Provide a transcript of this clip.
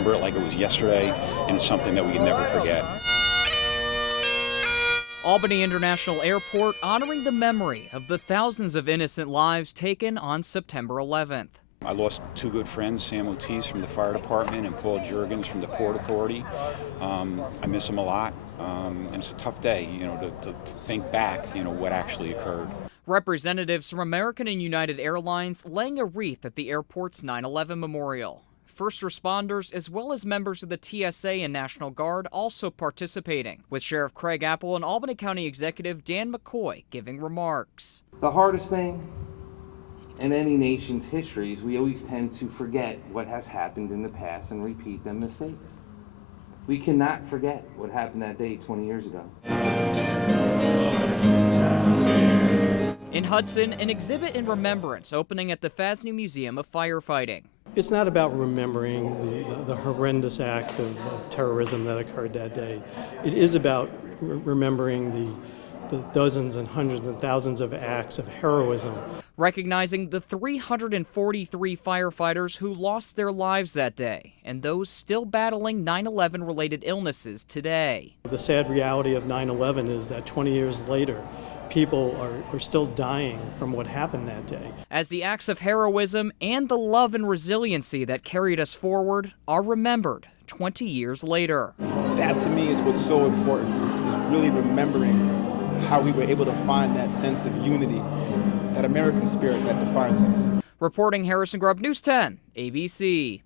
remember it like it was yesterday, and it's something that we can never forget. Albany International Airport honoring the memory of the thousands of innocent lives taken on September 11th. I lost two good friends, Sam Otis from the fire department and Paul Juergens from the Port Authority. I miss them a lot, and it's a tough day, to think back, what actually occurred. Representatives from American and United Airlines laying a wreath at the airport's 9/11 memorial. First responders as well as members of the TSA and National Guard also participating, with Sheriff Craig Apple and Albany County Executive Dan McCoy giving remarks. The hardest thing in any nation's history is we always tend to forget what has happened in the past and repeat them mistakes. We cannot forget what happened that day 20 years ago. In Hudson, an exhibit in remembrance opening at the Fasney Museum of Firefighting. It's not about remembering the horrendous act of terrorism that occurred that day. It is about remembering the dozens and hundreds and thousands of acts of heroism. Recognizing the 343 firefighters who lost their lives that day and those still battling 9/11 related illnesses today. The sad reality of 9/11 is that 20 years later, people are still dying from what happened that day. As the acts of heroism and the love and resiliency that carried us forward are remembered 20 years later. That to me is what's so important, is really remembering how we were able to find that sense of unity, that American spirit that defines us. Reporting Harrison Grubb, News 10, ABC.